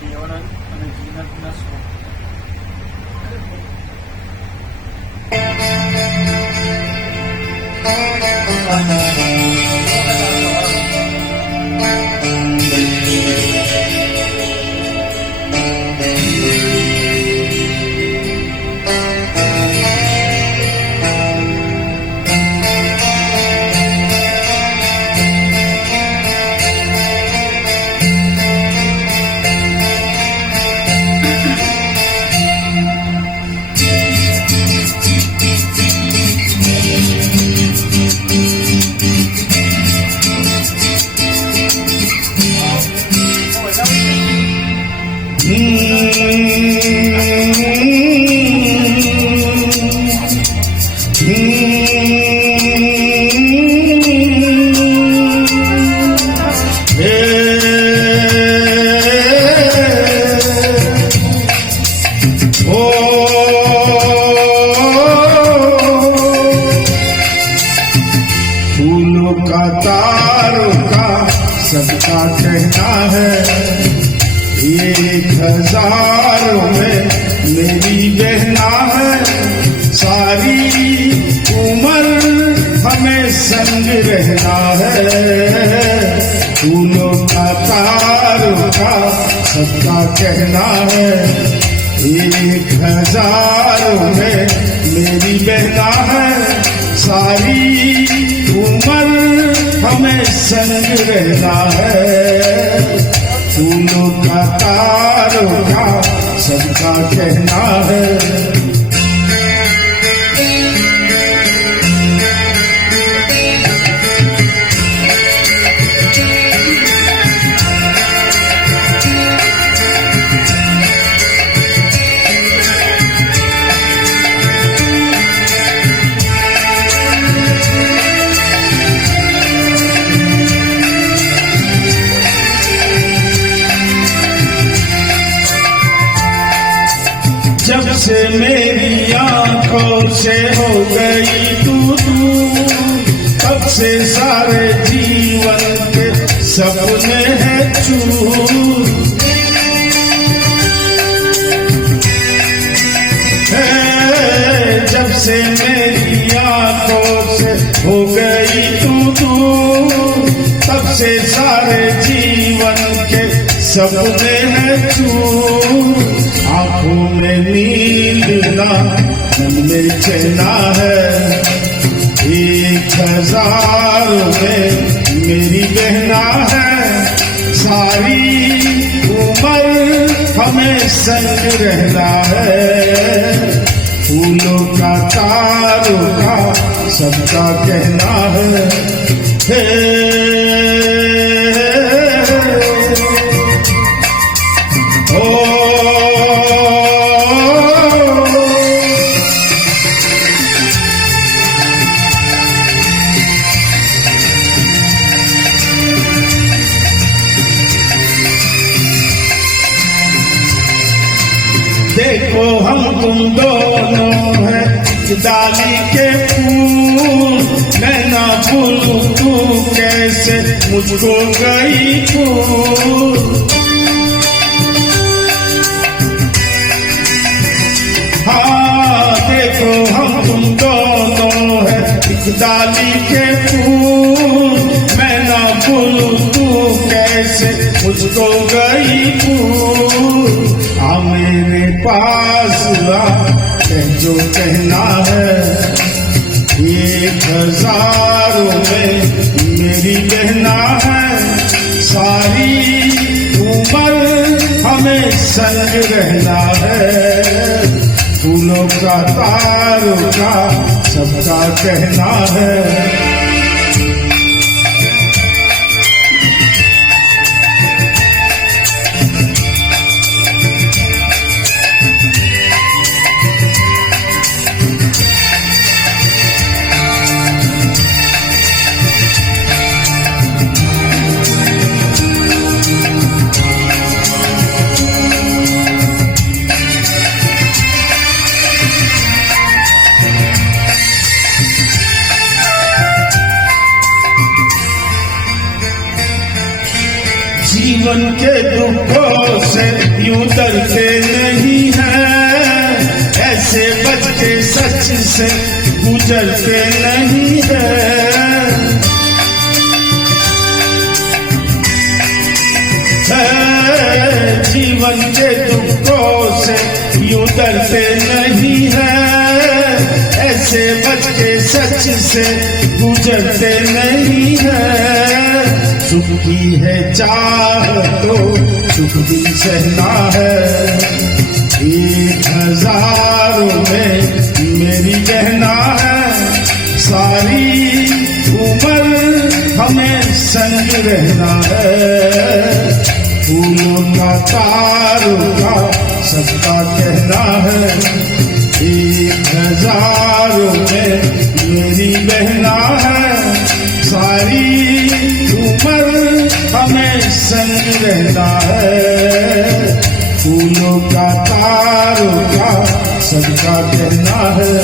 केवलन અને જીવનના સ્વરૂપ फूलों का तारों का सबका कहना है, 1000 में मेरी बहना है। सारी उम्र हमें संग रहना है। फूलों का तारों का सबका कहना है, 1000 में मेरी बहना है। सारी उम्र हमें संग रहना है। फूलों का तारों का सबका कहना है। जब से मेरी आंखों से हो गई तू दूर, तब से सारे जीवन के सपने हैं चूर। जब से मेरी आंखों से हो गई तू दूर, तब से सारे जीवन के सपने हैं चूर। आंखों में नींद ना, मन में चैना है। 1000 में मेरी बहना है। सारी उम्र हमें संग रहना है। फूलों का तारों का सबका कहना है। देखो हम तुम दोनों हैं डाली के फूल, मैं ना भूलूं तू कैसे मुझको गई फूल। हाँ देखो हम तुम दोनों हैं डाली के फूल, मैं ना भूलूं तू कैसे मुझको गई फूल। आ मेरे पास ला जो कहना है, 1000 में मेरी बहना है। सारी उम्र हमें संग रहना है। फूलों का तारों का सबका कहना है। जीवन के दुखों से यूं डरते नहीं हैं, ऐसे बच के सच से गुजरते नहीं हैं। जीवन के दुखों से यूं डरते नहीं हैं, ऐसे बच के सच से गुजरते नहीं हैं। सुख की है चाह तो सुख भी सहना है, 1000 में मेरी कहना है, सारी उम्र हमें संग रहना है। फूलों का तारों का सबका कहना है, 1000 में मेरी बहना है, सारी उम्र हमें संग रहना है। फूलों का तारों का सबका कहना है।